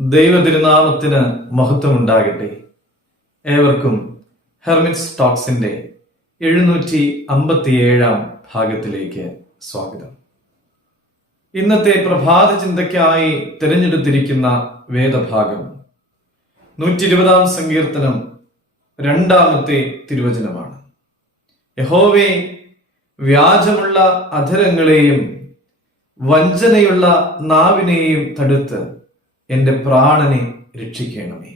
ദൈവതിരുനാമത്തിന് മഹത്വം ഉണ്ടാകട്ടെ ഏവർക്കും ഹെർമിറ്റ്സ് ടോക്സിന്റെ എഴുന്നൂറ്റി അമ്പത്തിയേഴാം ഭാഗത്തിലേക്ക് സ്വാഗതം. ഇന്നത്തെ പ്രഭാത ചിന്തയ്ക്കായി തിരഞ്ഞെടുത്തിരിക്കുന്ന വേദഭാഗം നൂറ്റി ഇരുപതാം സങ്കീർത്തനം രണ്ടാമത്തെ തിരുവചനമാണ്. യഹോവേ വ്യാജമുള്ള അധരങ്ങളെയും വഞ്ചനയുള്ള നാവിനെയും തടുത്ത് എന്റെ പ്രാണനെ രക്ഷിക്കണമേ.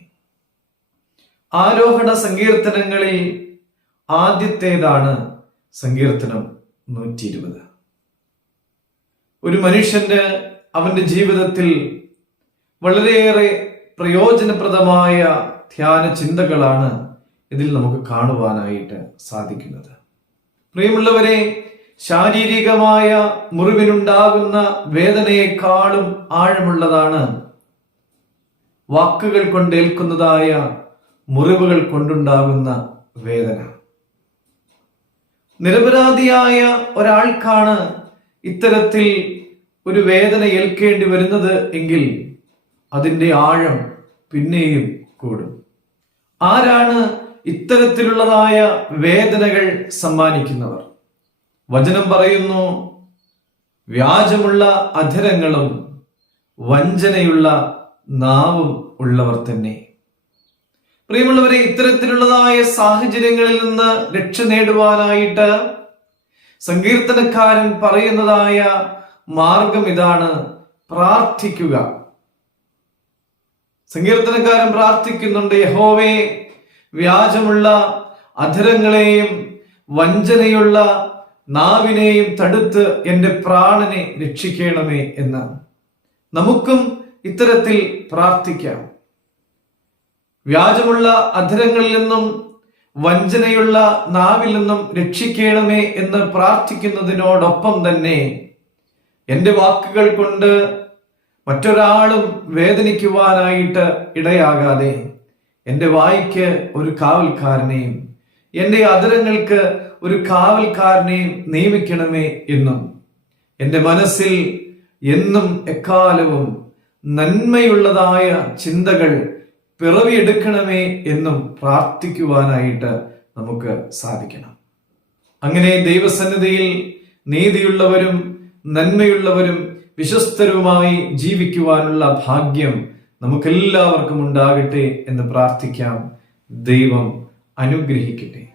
ആരോഹണ സങ്കീർത്തനങ്ങളിൽ ആദ്യത്തേതാണ് സങ്കീർത്തനം നൂറ്റി ഇരുപത് ഒരു മനുഷ്യന്റെ അവന്റെ ജീവിതത്തിൽ വളരെയേറെ പ്രയോജനപ്രദമായ ധ്യാന ചിന്തകളാണ് ഇതിൽ നമുക്ക് കാണുവാനായിട്ട് സാധിക്കുന്നത്. പ്രിയമുള്ളവരെ ശാരീരികമായ മുറിവിനുണ്ടാകുന്ന വേദനയെക്കാളും ആഴമുള്ളതാണ് വാക്കുകൾ കൊണ്ട് കൊണ്ടേൽക്കുന്നതായ മുറിവുകൾ കൊണ്ടുണ്ടാകുന്ന വേദന. നിരപരാധിയായ ഒരാൾക്കാണ് ഇത്തരത്തിൽ ഒരു വേദന ഏൽക്കേണ്ടി വരുന്നത് എങ്കിൽ അതിന്റെ ആഴം പിന്നെയും കൂടും. ആരാണ് ഇത്തരത്തിലുള്ളതായ വേദനകൾ സമ്മാനിക്കുന്നവർ? വചനം പറയുന്നു വ്യാജമുള്ള അധരങ്ങളും വഞ്ചനയുള്ള നാവും ഉള്ളവർ തന്നെ. പ്രിയമുള്ളവരെ ഇത്തരത്തിലുള്ളതായ സാഹചര്യങ്ങളിൽ നിന്ന് രക്ഷ നേടുവാനായിട്ട് സങ്കീർത്തനക്കാരൻ പറയുന്നതായ മാർഗം ഇതാണ് പ്രാർത്ഥിക്കുക. സങ്കീർത്തനക്കാരൻ പ്രാർത്ഥിക്കുന്നുണ്ട് യഹോവേ വ്യാജമുള്ള അധരങ്ങളെയും വഞ്ചനയുള്ള നാവിനെയും തടുത്ത് എന്റെ പ്രാണനെ രക്ഷിക്കണമേ എന്ന്. നമുക്കും ഇത്തരത്തിൽ പ്രാർത്ഥിക്കാം. വ്യാജമുള്ള അധരങ്ങളിൽ നിന്നും വഞ്ചനയുള്ള നാവിൽ നിന്നും രക്ഷിക്കണമേ എന്ന് പ്രാർത്ഥിക്കുന്നതിനോടൊപ്പം തന്നെ എന്റെ വാക്കുകൾ കൊണ്ട് മറ്റൊരാളും വേദനിക്കുവാനായിട്ട് ഇടയാകാതെ എന്റെ വായിക്ക് ഒരു കാവൽക്കാരനെയും എന്റെ അധരങ്ങൾക്ക് ഒരു കാവൽക്കാരനെയും നിയമിക്കണമേ എന്നും എന്റെ മനസ്സിൽ എന്നും എക്കാലവും നന്മയുള്ളതായ ചിന്തകൾ പിറവിയെടുക്കണമേ എന്നും പ്രാർത്ഥിക്കുവാനായിട്ട് നമുക്ക് സാധിക്കണം. അങ്ങനെ ദൈവസന്നിധിയിൽ നീതിയുള്ളവരും നന്മയുള്ളവരും വിശ്വസ്തരുമായി ജീവിക്കുവാനുള്ള ഭാഗ്യം നമുക്കെല്ലാവർക്കും ഉണ്ടാകട്ടെ എന്ന് പ്രാർത്ഥിക്കാം. ദൈവം അനുഗ്രഹിക്കട്ടെ.